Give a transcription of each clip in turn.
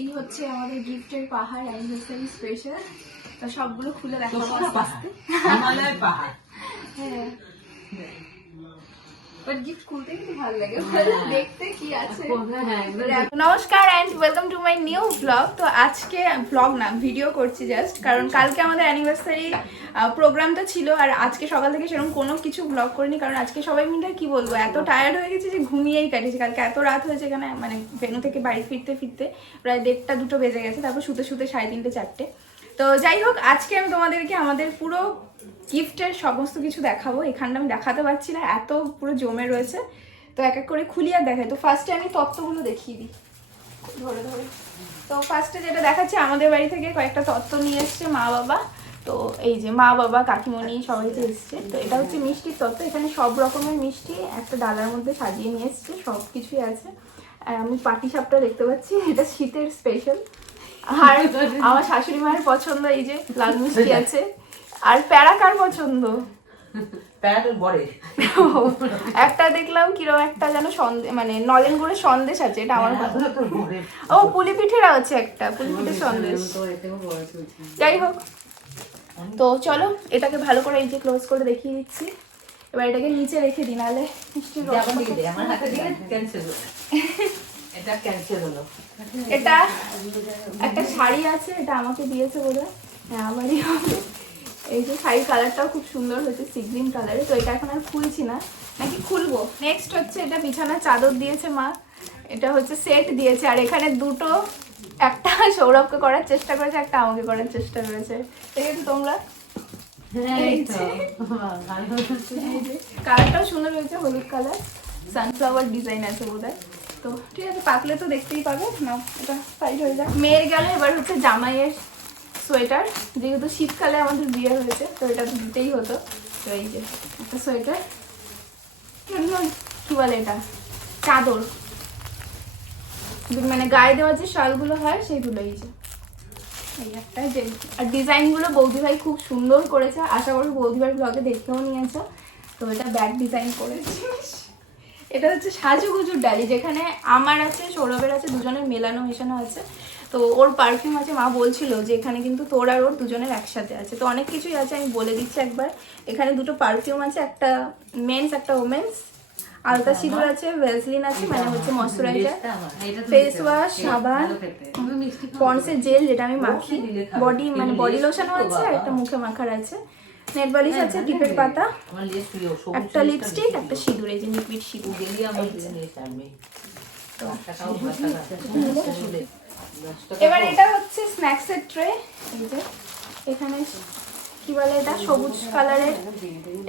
এই হচ্ছে আমাদের গিফটের পাহাড়, অ্যানিভার্সারি স্পেশাল। তো সবগুলো খুলে দেখাবো আস্তে আস্তে। হিমালয় পাহাড়। হ্যাঁ, বাট গিফট খুলতে কিন্তু ভালো লাগে, দেখতে কি আছে। নমস্কার and welcome to my new blog. তো আজকে ব্লগ না, ভিডিও করছি জাস্ট, কারণ কালকে আমাদের অ্যানিভার্সারি প্রোগ্রামটা ছিল আর আজকে সকাল থেকে সেরকম কোনো কিছু ব্লগ করিনি, কারণ আজকে সবাই মিলে কি বলবো এত টায়ার্ড হয়ে গেছে যে ঘুমিয়েই কাটিয়েছি। কালকে এত রাত হয়েছে এখানে, মানে ভেনু থেকে বাড়ি ফিরতে ফিরতে প্রায় 1:30-2 বেজে গেছে, তারপর শুতে শুতে 3:30-4। তো যাই হোক, আজকে আমি তোমাদেরকে আমাদের পুরো গিফটের সমস্ত কিছু দেখাবো। এখানটা আমি দেখাতে পারছি না, এত পুরো জমে রয়েছে। তো এক এক করে খুলি আর দেখাই। তো ফার্স্টে আমি তত্ত্বগুলো দেখিয়ে দিই ধরে ধরে। তো ফার্স্টে যেটা দেখাচ্ছি, আমাদের বাড়ি থেকে কয়েকটা তত্ত্ব নিয়ে এসছে মা বাবা। তো এই যে মা বাবা কাকিমণি সবাই তো এসছে। তো এটা হচ্ছে মিষ্টির তত্ত্ব, এখানে সব রকমের মিষ্টি একটা ডালার মধ্যে সাজিয়ে নিয়ে এসছে, সব কিছুই আছে। আর আমি পাটিসাপটা দেখতে পাচ্ছি, এটা শীতের স্পেশাল। আর আমার শাশুড়ি মায়ের পছন্দ এই যে লাল মিষ্টি আছে। আর প্যারা কার পছন্দ? একটা দেখলাম কিরকম একটা যেন মানে নলেন গুড়ের সন্দেশ আছে, এটা আমার পছন্দ। ও পুলি পিঠের আছে একটা, পুলি পিঠের সন্দেশ। যাই হোক, তো চলো এটাকে ভালো করে এই যে ক্লোজ করে দেখিয়ে দিচ্ছি। এবার এটাকে নিচে রেখে দিই, নাহলে এটা একটা শাড়ি আছে, এটা আমাকে দিয়েছে বলে। হ্যাঁ, আমারই হবে। এই যে শাড়ির কালারটাও খুব সুন্দর হয়েছে, সি গ্রিন কালারে। তো এটা এখন আর খুলছি না, নাকি খুলবো। নেক্সট হচ্ছে এটা বিছানার চাদর দিয়েছে মা, এটা হচ্ছে সেট দিয়েছে। আর এখানে দুটো, একটা সৌরভকে করার চেষ্টা করেছে, একটা আমাকে করার চেষ্টা করেছে। ঠিক আছে তোমরা? কালারটাও সুন্দর হয়েছে, হলুদ কালার, সানফ্লাওয়ার ডিজাইন আছে বোধহয়। তো ঠিক আছে, পাতলে তো দেখতেই পাবে না, এটা সাইড হয়ে যাক। মেয়ের গেলে এবার হচ্ছে জামাইয়ের সোয়েটার, যেহেতু শীতকালে আমাদের বিয়ে হয়েছে তো এটা তো দিতেই হতো। তো এই যে একটা সোয়েটার, কি বলে এটা, চাদর, মানে গায়ে দেওয়ার যে শালগুলো হয় সেইগুলো। এই যে এই একটা, যে আর ডিজাইনগুলো বৌদিভাই খুব সুন্দর করেছে, আশা করি বৌদিভাই ব্লগে দেখেও নিয়েছো। তো এটা ব্যাগ ডিজাইন করেছে। এটা হচ্ছে সাজুগুজুর ডালি, যেখানে আমার আছে, সৌরভের আছে, দুজনের মেলানো মেশানো আছে। তো ওর পারফিউম আছে, মা বলছিল যে এখানে কিন্তু তোর আর ওর দুজনের একসাথে আছে। তো অনেক কিছুই আছে, আমি বলে দিচ্ছি একবার। এখানে দুটো পারফিউম আছে, একটা মেন্স একটা ওমেন্স, আলতা সিঁদুর আছে, ভ্যাসলিন আছে মানে হচ্ছে ময়শ্চারাইজার, ফেস ওয়াশ, সাবান, পন্ডসের জেল যেটা আমি মাখি, বডি মানে বডি লোশনও আছে, আর একটা মুখে মাখার আছে, নেট বালিশ আছে, টিপের পাতা, একটা লিপস্টিক, একটা সিঁদুর, এই যে লিকুইড সিঁদুর। এবার এটা হচ্ছে স্ন্যাক্সের ট্রে। এই যে এখানে কি বলে এটা, সবুজ কালারের,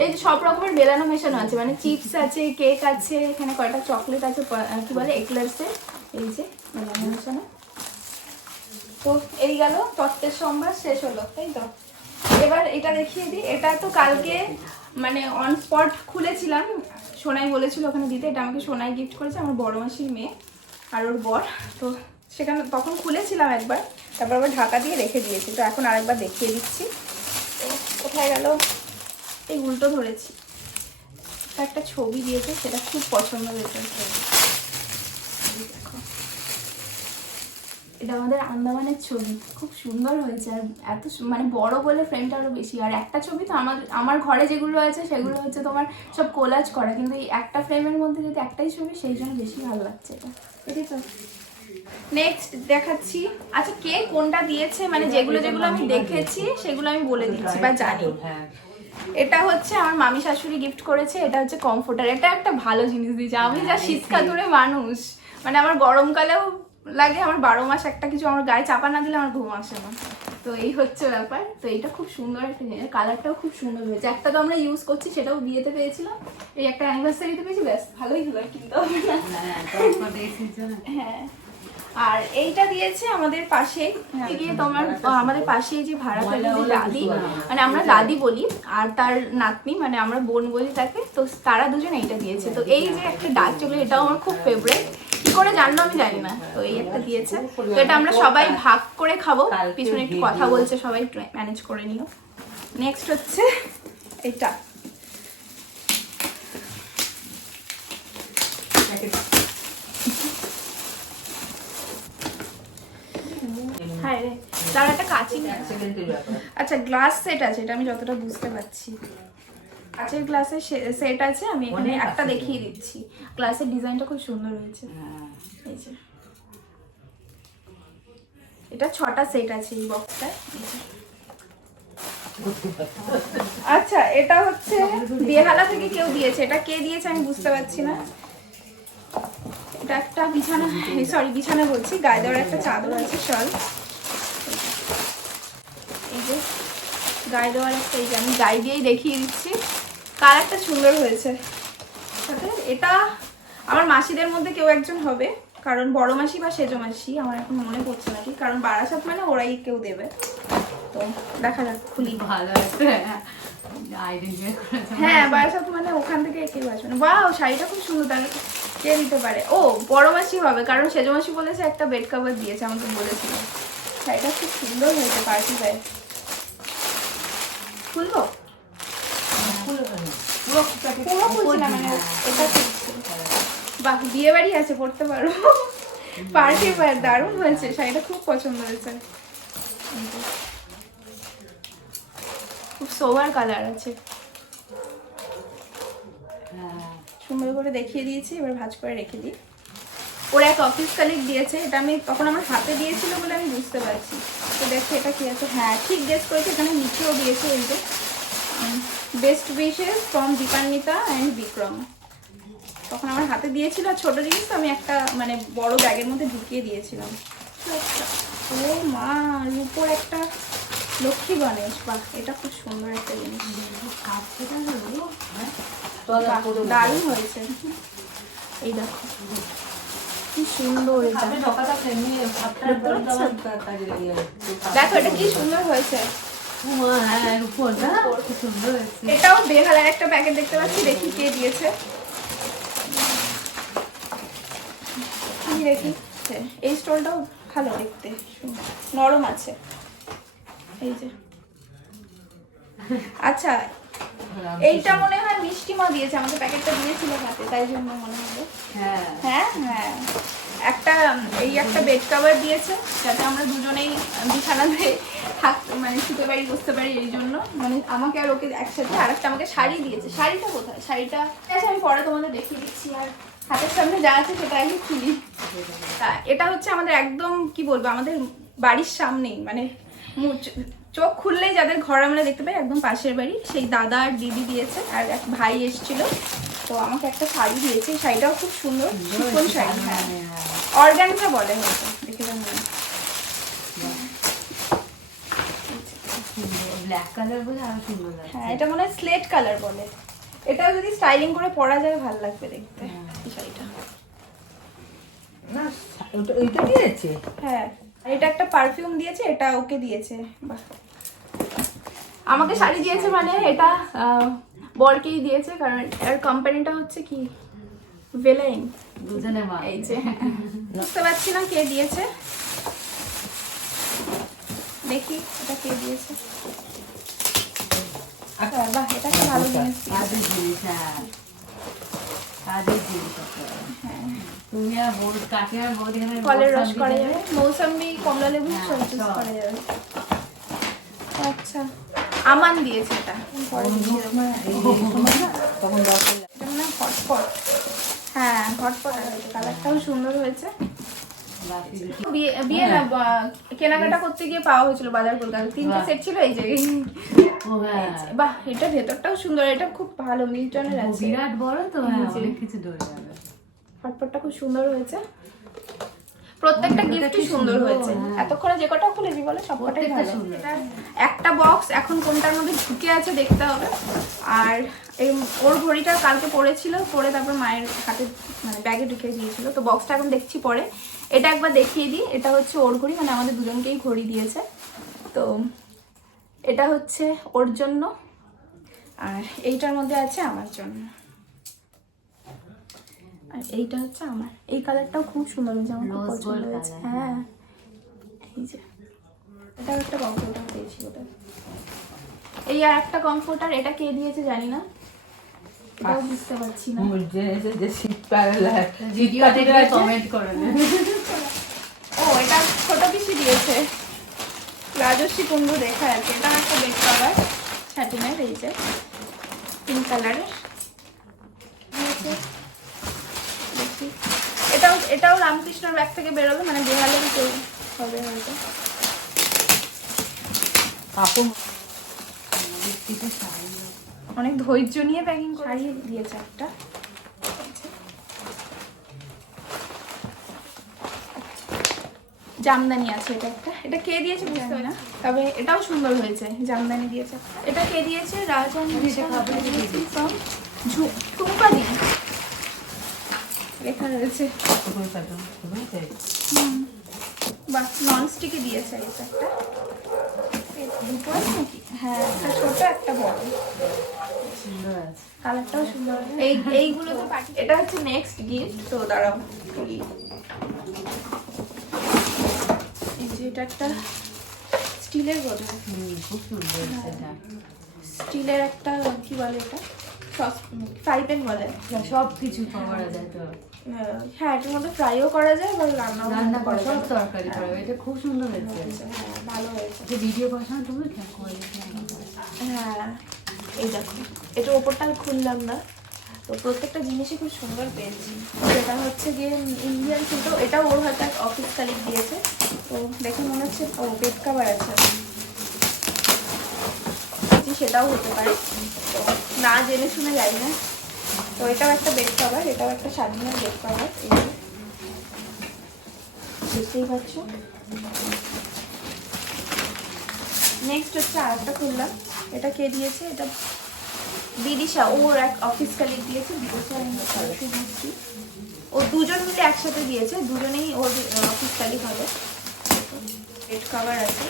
এই যে সব রকমের বেলানো মেশানো আছে, মানে চিপস আছে, কেক আছে, এখানে কয়টা চকলেট আছে, কি বলে এক্লার্সের, এই যে বেলানো মেশানো। তো এই গেল তত্ত্বের সম্ভার, শেষ হলো, তাই তো। এবার এটা দেখিয়ে দিই, এটা তো কালকে মানে অন স্পট খুলেছিলাম, সোনাই বলেছিল ওখানে দিতে। এটা আমাকে সোনাই গিফট করেছে, আমার বড় মাসির মেয়ে আর ওর বর। তো সেখানে তখন খুলেছিলাম একবার, তারপর আবার ঢাকা দিয়ে রেখে দিয়েছি। তো এখন আরেকবার দেখিয়ে দিচ্ছি। তো কোথায় গেল, এই উল্টো ধরেছি। একটা ছবি দিয়েছে, সেটা খুব পছন্দ হয়েছে। এটা আমাদের আন্দামানের ছবি, খুব সুন্দর হয়েছে। আর এত মানে বড় বলে ফ্রেমটা আরো বেশি। আর একটা ছবি তো আমার ঘরে যেগুলো আছে সেগুলো হচ্ছে তোমার সব কোলাজ করা, কিন্তু এই একটা ফ্রেমের মধ্যে যদি একটাই ছবি, সেই জন্য বেশি ভালো লাগছে এটা। ঠিক আছে, নেক্সট দেখাচ্ছি। আচ্ছা, কে কোনটা দিয়েছে, মানে যেগুলো যেগুলো আমি দেখেছি সেগুলো আমি বলে দিচ্ছি বা জানি। এটা হচ্ছে আমার মামি শাশুড়ি গিফট করেছে, এটা হচ্ছে কমফোর্টার। এটা একটা ভালো জিনিস দিয়েছে। আমি যা শীতকাতুরে মানুষ, মানে আমার গরমকালেও লাগে, আমার 12 মাস একটা কিছু আমার গায়ে চাপা না দিলে আমার ঘুম আসে না। তো এই হচ্ছে ব্যাপার। তো এইটা খুব সুন্দর একটা জিনিস, কালারটাও খুব সুন্দর হয়েছে। একটা তো আমরা ইউজ করছি, সেটাও বিয়েতে পেয়েছিলাম, এই একটা অ্যানিভার্সারিতে পেয়েছি, ব্যাস ভালোই হলো, কিনতে হবে না। হ্যাঁ, আর এইটা দিয়েছে আমাদের পাশে গিয়ে তোমার, আমাদের পাশে যে ভাড়া থাকে যে দাদি, মানে আমরা দাদি বলি, আর তার নাতনি মানে আমরা বোন বলি তাকে। তো তারা দুজন এইটা দিয়েছে। তো এই যে একটা ডার্ক চকলেট, এটাও আমার খুব ফেভারিট, কি করে জানলো আমি জানি না। তো এই একটা দিয়েছে। তো এটা আমরা সবাই ভাগ করে খাবো, পিছনে একটু কথা বলছে, সবাই ম্যানেজ করে নিও। নেক্সট হচ্ছে এটা, হায় রে, তার একটা কাঁচি নিয়ে আসি। আচ্ছা গ্লাস সেট আছে, এটা আমি যতটা বুঝতে পারছি কাঁচের গ্লাসের সেট আছে। আমি এখানে একটা দেখিয়ে দিচ্ছি, গ্লাসের ডিজাইনটা খুব সুন্দর হয়েছে। এই যে এটা 6টা সেট আছে এই বক্সটায়। আচ্ছা এটা হচ্ছে বেহালা থেকে কেউ দিয়েছে, এটা কে দিয়েছে আমি বুঝতে পারছি না। এটা একটা বিছানা, সরি বিছানা বলছি, গায়ে দেওয়ার একটা চাদর আছে, শল। এই যে গায়ে দেওয়ার একটা, এই যে আমি গায়ে দিয়েই দেখিয়ে দিচ্ছি, কালারটা সুন্দর হয়েছে। এটা আমার মাসিদের মধ্যে কেউ একজন হবে, কারণ বড় মাসি বা সেজো মাসি, আমার এখন মনে পড়ছে না ঠিক, কারণ বারাসাত মানে ওরাই কেউ দেবে। তো দেখা যাক, খুলি। ভালো আছে, হ্যাঁ বারাসাত মানে ওখান থেকে কেউ আসবে না। বাহ শাড়িটা খুব সুন্দর, তাহলে কে দিতে পারে? ও বড় মাসি হবে, কারণ সেজো মাসি বলেছে একটা বেড কভার দিয়েছে, আমাকে বলেছিল। শাড়িটা খুব সুন্দর হয়েছে, পার্টি গায়ে। খুলবো? পুরো খুলছি না, মানে এটা খুলছি। বাহ বিয়ে বাড়ি আছে, পড়তে পারো, পার্টি ওয়্যার। দারুণ হয়েছে শাড়িটা, খুব পছন্দ হয়েছে। খুব সোবার কালার আছে, সুন্দর করে দেখিয়ে দিয়েছি। এবার ভাঁজ করে রেখে দিই। ওরা এক অফিস কালিগ দিয়েছে, এটা আমি তখন আমার হাতে দিয়েছিল বলে আমি বুঝতে পারছি। তো দেখো এটা কি আছে, হ্যাঁ ঠিক গেস করেছে, এখানে নিচেও দিয়েছে এই যে best wishes from Dipanwita and Vikram. তখন আমার হাতে দিয়েছিল, ছোট জিনিস তো আমি একটা মানে বড় ব্যাগের মধ্যে ঢুকিয়ে দিয়েছিলাম। ও মা, রূপোর একটা লক্ষ্মী গণেশ, বাহ এটা খুব সুন্দর একটা জিনিস, দারুণ হয়েছে। এই দেখো কি সুন্দর, দেখো এটা কি সুন্দর হয়েছে। এটাও বেহালার একটা প্যাকেট দেখতে পাচ্ছি, দেখি কে দিয়েছে। দেখি এই স্টলটাও ভালো দেখতে, নরম আছে। এই যে আচ্ছা এইটা মনে হয় মিষ্টি মা দিয়েছে, আমাকে প্যাকেটটা দিয়েছিল হাতে, তাই জন্য মনে হলো। হ্যাঁ হ্যাঁ একটা এই একটা বেড কভার দিয়েছে, যাতে আমরা দুজনেই বিছানাতে থাকতে মানে শুতে পারি, বসতে পারি, এই জন্য মানে আমাকে আর ওকে একসাথে। আর একটা আমাকে শাড়ি দিয়েছে, শাড়িটা কোথায়? শাড়িটা আচ্ছা আমি পরে তোমাদের দেখিয়ে দিচ্ছি। আর হাতের সামনে যা আছে সেটা আগে খুলি। এটা হচ্ছে আমাদের একদম কি বলবো, আমাদের বাড়ির সামনেই, মানে চোখ খুললেই যাদের ঘর আমরা দেখতে পাই, একদম পাশের বাড়ি। সেই দাদা আর দিদি দিয়েছে, আর এক ভাই এসেছিল, তো আমাকে একটা শাড়ি দিয়েছে। শাড়িটাও খুব সুন্দর, শিফন শাড়ি, হ্যাঁ অর্গানজা বলে হয়তো, দেখে যান। ব্ল্যাক কালার বলে আরো সুন্দর লাগে। হ্যাঁ এটা মনে হয় স্লেট কালার বলে। এটা যদি স্টাইলিং করে পরা যায় ভালো লাগবে দেখতে এই শাড়িটা। না ওইটা দিয়েছে, হ্যাঁ এটা একটা পারফিউম দিয়েছে, এটা ওকে দিয়েছে। বাহ আমাকে শাড়ি দিয়েছে মানে এটা বরকেই দিয়েছে, কারণ এর কোম্পানিটা হচ্ছে কি ভেলাইন, দুজনে মা। এই যে বুঝতে পারছি না কে দিয়েছে, দেখি এটা কে দিয়েছে। বাহ এটা একটা ভালো জিনিস দিয়েছে। তুমি আর বোন কাকিমার বোন এখানে ফলের রস করা যাবে, মৌসুমী কমলা লেবু সব চুজ করা যাবে। আচ্ছা আমান দিয়েছে এটা, তখন দরকার এটা মনে হয় হটপট, হ্যাঁ হটপট, কালারটাও সুন্দর হয়েছে। বিয়ে না কেনাকাটা করতে গিয়ে পাওয়া হয়েছিল বাজার কলকাতা, 3টে সেট ছিল। এই যে বাহ এটা ভেতরটাও সুন্দর, এটা খুব ভালো মিল্টনের আছে, বিরাট বড় তো, অনেক কিছু ধরে যাবে। হটপটটা খুব সুন্দর হয়েছে, প্রত্যেকটা গিফটই সুন্দর হয়েছে। এতক্ষণে যে কটা খুলেছি বলে সব কটাই ভালো। একটা বক্স এখন কোনটার মধ্যে ঢুকে আছে দেখতে হবে। আর এই ওর ঘড়িটা কালকে পরেছিল, পরে তারপর মায়ের হাতে মানে ব্যাগে ঢুকে দিয়েছিল, তো বক্সটা এখন দেখছি পরে। এটা একবার দেখিয়ে দিই, এটা হচ্ছে ওর ঘড়ি, মানে আমাদের দুজনকেই ঘড়ি দিয়েছে। তো এটা হচ্ছে ওর জন্য, আর এইটার মধ্যে আছে আমার জন্য, আর এইটা হচ্ছে আমার। এই কালারটাও খুব সুন্দর হয়েছে, আমার খুব পছন্দ হয়েছে। হ্যাঁ এই যে এটাও একটা কমফোর্টার পেয়েছি ওটা। এই আর একটা কমফোর্টার, এটা কে দিয়েছে জানি না, এটাও বুঝতে পারছি না। যে শীত পারলে ভিডিও দেখে কমেন্ট করে দেন। ও এটা ছোট পিসি দিয়েছে, রাজস্বী কুণ্ডু দেখা আছে। এটা একটা বেড কভার স্যাটিনের, এই যে পিঙ্ক কালারের। দেখি, এটাও রামকৃষ্ণর ব্যাগ থেকে বেরোবে, মানে বেহালের কেউ হবে হয়তো। কাপড় কিছু শাড়ি অনেক ধৈর্য নিয়ে প্যাকিং করে শাড়ি দিয়েছে একটা। জামদানি আছে এটা একটা। এটা কে দিয়েছে বুঝতে পারি না, তবে এটাও সুন্দর হয়েছে। জামদানি দিয়েছে। এটা কে দিয়েছে? রাজন টুম্পা দি লেখা রয়েছে। কাপড় কাপড় বুঝতে বাহ, নন স্টিকে দিয়েছে এটা একটা। দুটো আছে নাকি? হ্যাঁ, একটা ছোট একটা বড়। সুন্দর আছে। কালারটাও সুন্দর। এইগুলো তো পার্টি। এটা হচ্ছে নেক্সট গিফট। তো দাঁড়াও, এই যে এটা একটা স্টিলের বোতল। খুব সুন্দর আছে এটা। স্টিলের একটা কি বলে এটা, ফ্রাই প্যান বলে। সব কিছু করা যায় তো। হ্যাঁ, এটার মধ্যে ফ্রাইও করা যায় বা রান্না করা সব তরকারি করা যায়। এটা খুব সুন্দর হয়েছে। হ্যাঁ, ভালো হয়েছে। যে ভিডিও করার সময় তুমি খেয়াল করে হ্যাঁ, এই দেখো, এটার ওপরটা আমি খুললাম না। তো প্রত্যেকটা জিনিসই খুব সুন্দর পেয়েছি। এটা হচ্ছে গিয়ে ইন্ডিয়ান ছিল, এটা ওর হয়তো অফিস কালিগ দিয়েছে। তো দেখে মনে হচ্ছে ও বেড কাভার আছে, সেটাও হতে পারে। তো না জেনে শুনে যাই না। তো এটাও একটা বেড কভার, এটাও একটা স্বাধীনের বেড কভার। এই যে দেখতেই পাচ্ছ। নেক্সট হচ্ছে আর একটা খুললাম। এটা কে দিয়েছে? এটা বিদিশা, ওর এক অফিস কালিগ দিয়েছে। বিদিশা দিচ্ছি, ও দুজন মিলে একসাথে দিয়েছে। দুজনেই ওর অফিস কালিগ হবে। বেড কভার আছে।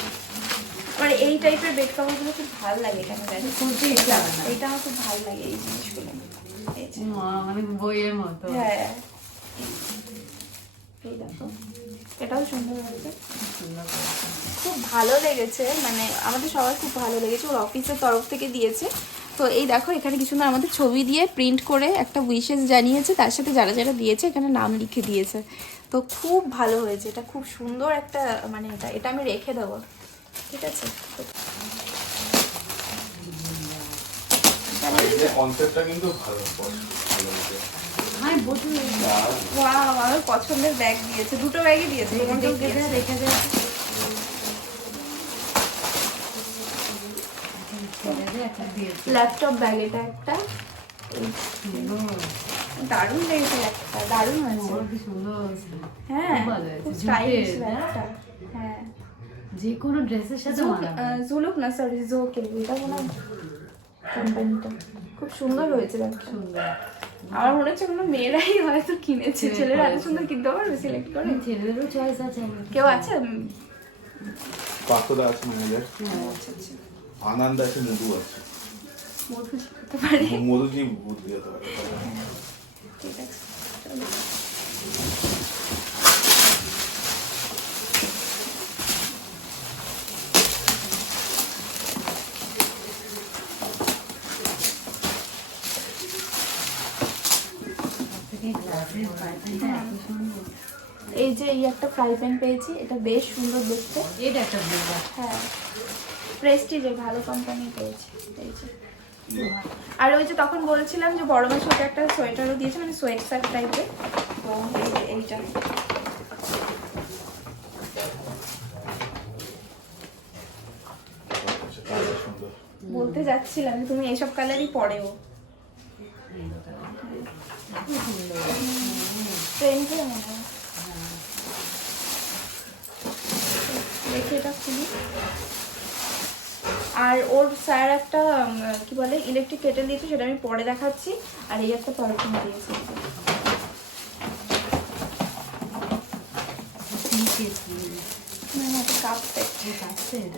আমার এই টাইপের বেড কভারগুলো খুব ভালো লাগে। কেন জানি খুলতে ইচ্ছা হয় না। এটা আমার খুব ভালো লাগে, এই জিনিসগুলো। এই যে, মানে বইয়ের মতো। হ্যাঁ, এই দেখো, এটাও সুন্দর হয়েছে। সুন্দর খুব ভালো লেগেছে, মানে আমাদের সবার খুব ভালো লেগেছে। ওর অফিসের তরফ থেকে দিয়েছে। তো এই দেখো, এখানে কিছু না আমাদের ছবি দিয়ে প্রিন্ট করে একটা উইশেস জানিয়েছে, তার সাথে যারা যারা দিয়েছে এখানে নাম লিখে দিয়েছে। তো খুব ভালো হয়েছে। এটা খুব সুন্দর একটা, মানে এটা আমি রেখে দেবো, ঠিক আছে। কনসেপ্টটা কিন্তু ভালো হয়েছে। আমি বসে ওয়াও, আমার পছন্দের ব্যাগ দিয়েছে। দুটো ব্যাগই দিয়েছে। তোমাকেও দিয়েছে। রেখে দেয়। ল্যাপটপ ব্যাগ এটা একটা। দারুণ লেগেছে ব্যাগটা, দারুণ হয়েছে। হ্যাঁ, খুব ভালো হয়েছে। খুব স্টাইলিশ জুটের, ব্যাগটা। হ্যাঁ, যে কোনো ড্রেসের সাথে মানাবে। জুলুক না, সরি, জোকে। এটা কোনো কোম্পানিটা। খুব সুন্দর হয়েছে ব্যাগটা। সুন্দর। আমার মনে হচ্ছে কোনো মেয়েরাই হয়তো কিনেছে। ছেলেরা এত সুন্দর কিনতে পারবে সিলেক্ট করে? ছেলেদেরও চয়েস আছে। কেউ আছে? পাকোদা আছে আমাদের, আচ্ছা আচ্ছা, আনন্দ আছে, মধু আছে। মধু হতে পারে। মধুজি বুদ্ধি হতে পারে। ঠিক আছে, চলো। এই যে এই একটা ফ্রাই প্যান পেয়েছি, এটা বেশ সুন্দর দেখতে। এটা একটা ব্লেজার। হ্যাঁ, প্রেস্টিজের ভালো কোম্পানি পেয়েছি। এই যে, আর ওই যে তখন বলছিলাম যে বড় মাছ ওটা একটা সোয়েটারও দিয়েছে, মানে সোয়েট শার্ট টাইপের। তো এই যে এইটা সুন্দর। বলতে যাচ্ছিলাম যে তুমি এইসব কালারই পরেও ট্রেন্ড করে মনে হয়। দেখে এটা খুলি। আর ওর স্যার একটা কি বলে ইলেকট্রিক কেটেল দিয়েছে, সেটা আমি পরে দেখাচ্ছি। আর এই একটা পারফিউম দিয়েছে। Cup set.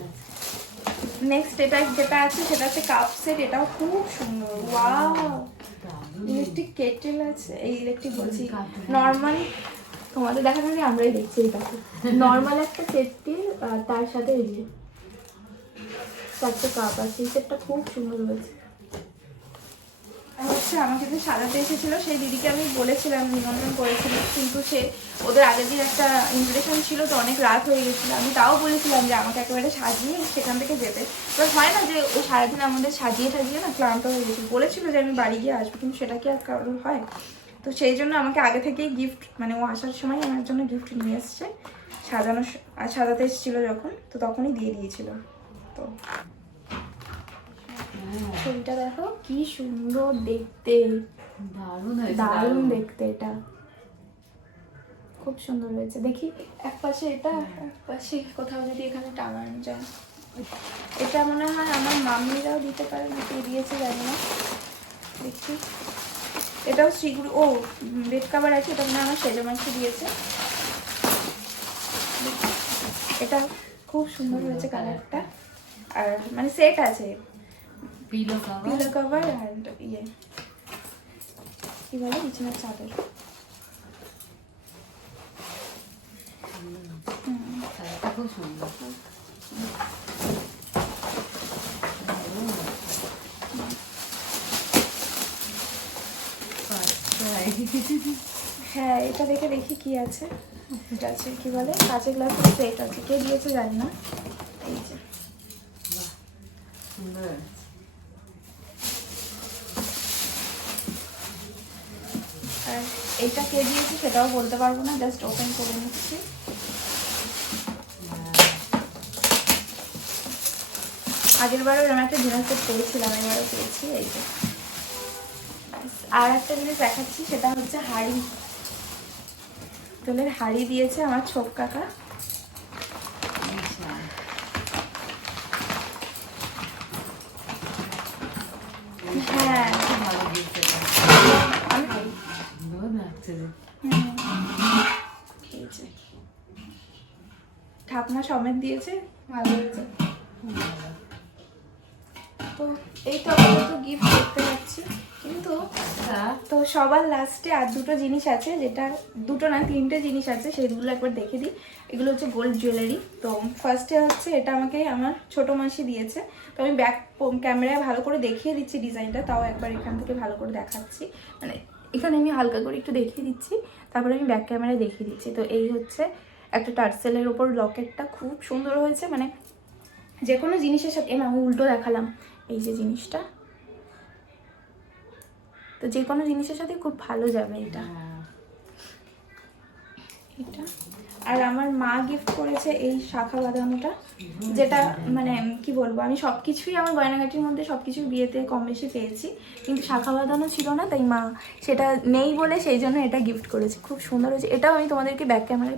নেক্সট এটা যেটা আছে সেটা হচ্ছে কাপ সেট। এটাও খুব সুন্দর। ওয়াও, ইলেকট্রিক কেটেল আছে। এই ইলেকট্রিক বলছি, নর্মাল তোমাদের দেখানো নেই, আমরাই দেখছি। এই দেখো, নর্মাল একটা কেটেল, তার সাথে এই যে 4টে কাপ আছে। এই সেটটা খুব সুন্দর হয়েছে। আর হচ্ছে আমাকে যে সাজাতে এসেছিল সেই দিদিকে আমি বলেছিলাম, নিমন্ত্রণ করেছিলাম, কিন্তু সে ওদের আগের দিন একটা ইনভিটেশন ছিল তো অনেক রাত হয়ে গেছিলো। আমি তাও বলেছিলাম যে আমাকে একেবারে সাজিয়ে সেখান থেকে যেতে, এবার হয় না যে ও সারাদিন আমাদের সাজিয়ে টাজিয়ে না ক্লান্ত হয়ে গেছিল, বলেছিল যে আমি বাড়ি গিয়ে আসবো, কিন্তু সেটা কি আর কারোর হয়? তো সেই জন্য আমাকে আগে থেকেই গিফট, মানে ও আসার সময় আমার জন্য গিফট নিয়ে এসছে, সাজাতে এসেছিলো যখন, তো তখনই দিয়ে দিয়েছিল। তো ছবিটা দেখো কি সুন্দর দেখতে, দারুণ হয়েছে, দারুণ দেখতে, এটা খুব সুন্দর হয়েছে। দেখি এক পাশে এটা, এক পাশে কোথাও যদি এখানে টাঙানো যায়। এটা মনে হয় আমার মাম্মিরাও দিতে পারে, না কে দিয়েছে জানি না, দেখি। এটাও শ্রীগুরু, ও বেড কাভার আছে, এটা মনে হয় আমার সেজমাসি দিয়েছে। এটা খুব সুন্দর হয়েছে কালারটা, আর মানে সেট আছে, পিলো পিলো কভার আর ইয়ে কি বলে বিছানার চাদর। শাড়িটা খুব সুন্দর। হ্যাঁ, এটা দেখে দেখি কি আছে। এটা আছে কি বলে কাঁচের গ্লাসের সেট আছে, কে দিয়েছে জানি না। এই যে সুন্দর। আর এইটা কে দিয়েছে সেটাও বলতে পারবো না, জাস্ট ওপেন করে নিচ্ছি। আগের বারও এরকম একটা ডিনার সেট পেয়েছিলাম, এবারও পেয়েছি। এই যে আর একটা জিনিস দেখাচ্ছি, সেটা হচ্ছে হাঁড়ি, পিতলের হাঁড়ি দিয়েছে আমার ছোট কাকা। হ্যাঁ, ভালো গিফট এটা, আমি সুন্দর লাগছে যে। এই যে ঢাকনা সমেত দিয়েছে, ভালো হয়েছে। তো এই তো আপাতত গিফট দেখতে পাচ্ছি, কিন্তু তো সবার লাস্টে আর দুটো জিনিস আছে, যেটা দুটো না তিনটে জিনিস আছে, সেইগুলো একবার দেখে দিই। এগুলো হচ্ছে গোল্ড জুয়েলারি। তো ফার্স্টে হচ্ছে এটা আমাকে আমার ছোটো মাসি দিয়েছে, তো আমি ব্যাক ক্যামেরায় ভালো করে দেখিয়ে দিচ্ছি ডিজাইনটা, তাও একবার এখান থেকে ভালো করে দেখাচ্ছি, মানে এখানে আমি হালকা করে একটু দেখিয়ে দিচ্ছি, তারপরে আমি ব্যাক ক্যামেরায় দেখিয়ে দিচ্ছি। তো এই হচ্ছে একটা টার্সেলের ওপর লকেটটা, খুব সুন্দর হয়েছে, মানে যে কোনো জিনিসের সাথে, আমি উল্টো দেখালাম, এই যে জিনিসটা, তো যে কোনো জিনিসের সাথে খুব ভালো যাবে এটা। এটা আর আমার মা গিফট করেছে এই শাখা বাঁধানোটা, যেটা মানে কি বলবো, আমি সব কিছুই আমার গয়নাগাটির মধ্যে সব কিছু বিয়েতে কম বেশি পেয়েছি, কিন্তু শাখা বাঁধানো ছিল না, তাই মা সেটা নেই বলে সেই জন্য এটা গিফট করেছে। খুব সুন্দর হয়েছে, এটাও আমি তোমাদেরকে ব্যাক ক্যামেরায়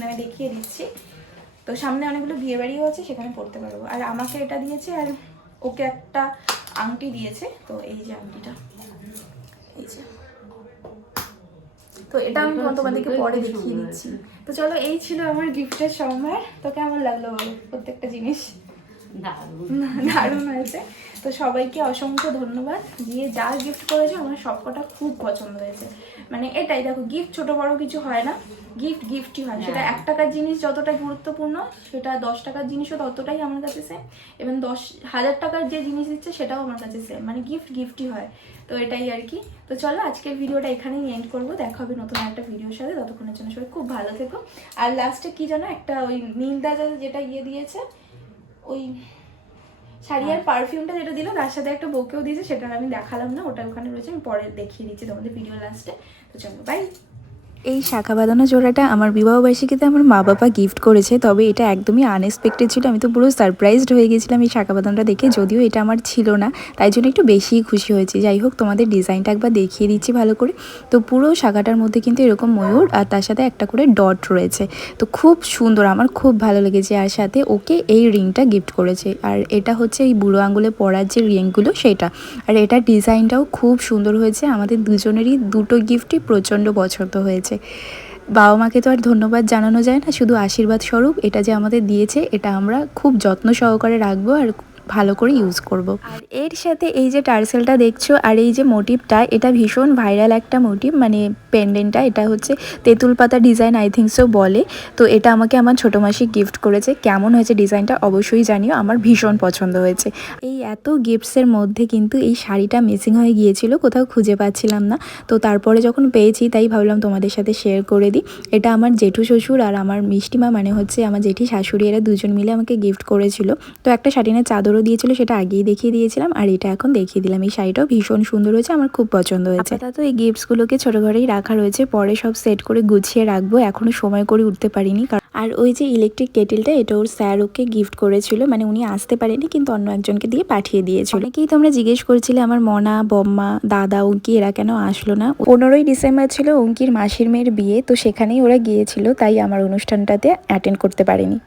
মানে দেখিয়ে দিচ্ছি। তো সামনে অনেকগুলো বিয়েবাড়িও আছে, সেখানে পড়তে পারবো। আর আমাকে এটা দিয়েছে, আর ওকে একটা আংটি দিয়েছে। তো এই যে আংটিটা, এই যে, তো এটা আমি তোমাদেরকে পরে দেখিয়ে দিচ্ছি। তো চলো, এই ছিল আমার গিফটের সম্ভার। তো কেমন লাগলো বলো? প্রত্যেকটা জিনিস দারুণ হয়েছে। তো সবাইকে অসংখ্য ধন্যবাদ, দিয়ে যা গিফট করেছে আমার সবকটা খুব পছন্দ হয়েছে। মানে এটাই দেখো, গিফট ছোট বড় কিছু হয় না, গিফট গিফটই হয়। সেটা 1 টাকার জিনিস যতটা গুরুত্বপূর্ণ, সেটা 10 টাকার জিনিসও ততটাই আমার কাছে সেম, এবং 10,000 টাকার যে জিনিস দিচ্ছে সেটাও আমার কাছে সেম, মানে গিফট গিফটই হয়। তো এটাই আর কি। তো চলো, আজকের ভিডিওটা এখানেই এন্ড করবো, দেখা হবে নতুন একটা ভিডিওর সাথে। ততক্ষণের জন্য সবাই খুব ভালো থেকো। আর লাস্টে কি জানো, একটা ওই নীলদা যেটা দিয়েছে, ওই শাড়ি আর পারফিউমটা যেটা দিল, তার সাথে একটা বোকেও দিয়েছে, সেটা আমি দেখালাম না, ওটা ওখানে রয়েছে, আমি পরে দেখিয়ে দিচ্ছি তোমাদের ভিডিও লাস্টে। তো চলো, বাই। এই শাখা বাঁধানো জোড়াটা আমার বিবাহবার্ষিকীতে আমার মা বাবা গিফট করেছে, তবে এটা একদমই আনএক্সপেক্টেড ছিল। আমি তো পুরো সারপ্রাইজড হয়ে গেছিলাম এই শাখা বাঁধানোটা দেখে, যদিও এটা আমার ছিল না, তাই জন্য একটু বেশিই খুশি হয়েছি। যাই হোক, তোমাদের ডিজাইনটা একবার দেখিয়ে দিচ্ছি ভালো করে। তো পুরো শাখাটার মধ্যে কিন্তু এরকম ময়ূর, আর তার সাথে একটা করে ডট রয়েছে, তো খুব সুন্দর, আমার খুব ভালো লেগেছে। আর সাথে ওকে এই রিংটা গিফট করেছে, আর এটা হচ্ছে এই বুড়ো আঙুলে পরার যে রিংগুলো সেটা, আর এটার ডিজাইনটাও খুব সুন্দর হয়েছে। আমাদের দুজনেরই দুটো গিফটই প্রচণ্ড পছন্দ হয়েছে। বাবা মাকে তো আর ধন্যবাদ জানানো যায় না, শুধু আশীর্বাদ স্বরূপ এটা যে আমাদের দিয়েছে, এটা আমরা খুব যত্ন সহকারে রাখবো আর ভালো করে ইউজ করব। আর এর সাথে এই যে টার্সেলটা দেখছো আর এই যে মোটিভটা, এটা ভীষণ ভাইরাল একটা মোটিভ, মানে পেন্ডেন্টটা এটা হচ্ছে তেঁতুল পাতা ডিজাইন আই থিঙ্ক সো বলে। তো এটা আমাকে আমার ছোটো মাসি গিফট করেছে। কেমন হয়েছে ডিজাইনটা অবশ্যই জানিও, আমার ভীষণ পছন্দ হয়েছে। এই এত গিফটসের মধ্যে কিন্তু এই শাড়িটা মিসিং হয়ে গিয়েছিল, কোথাও খুঁজে পাচ্ছিলাম না। তো তারপরে যখন পেয়েছি তাই ভাবলাম তোমাদের সাথে শেয়ার করে দিই। এটা আমার জেঠু শ্বশুর আর আমার মিষ্টিমা, মানে হচ্ছে আমার জেঠি শাশুড়ি, এরা দুজন মিলে আমাকে গিফট করেছিল। তো একটা শাটিনের চাদরও দিয়েছিল, সেটা আগেই দেখিয়ে দিয়েছিলাম, আর এটা এখন দেখিয়ে দিলাম। এই শাড়িটাও ভীষণ সুন্দর হয়েছে, আমার খুব পছন্দ হয়েছে। তো এই গিফটসগুলোকে ছোটো ঘরেই রাখা রয়েছে, পরে সব সেট করে গুছিয়ে রাখবো, এখনও সময় করে উঠতে পারিনি। আর ওই যে ইলেকট্রিক কেটেলটা, এটা ওর স্যার ওকে গিফট করেছিল, মানে উনি আসতে পারেনি কিন্তু অন্য একজনকে দিয়ে পাঠিয়ে দিয়েছিল। অনেকেই তোমরা জিজ্ঞেস করছিলে আমার মনা, বম্মা, দাদা, অঙ্কি এরা কেন আসলো না। 15ই ডিসেম্বর ছিল অঙ্কির মাসির মেয়ের বিয়ে, তো সেখানেই ওরা গিয়েছিল, তাই আমার অনুষ্ঠানটাতে অ্যাটেন্ড করতে পারেনি।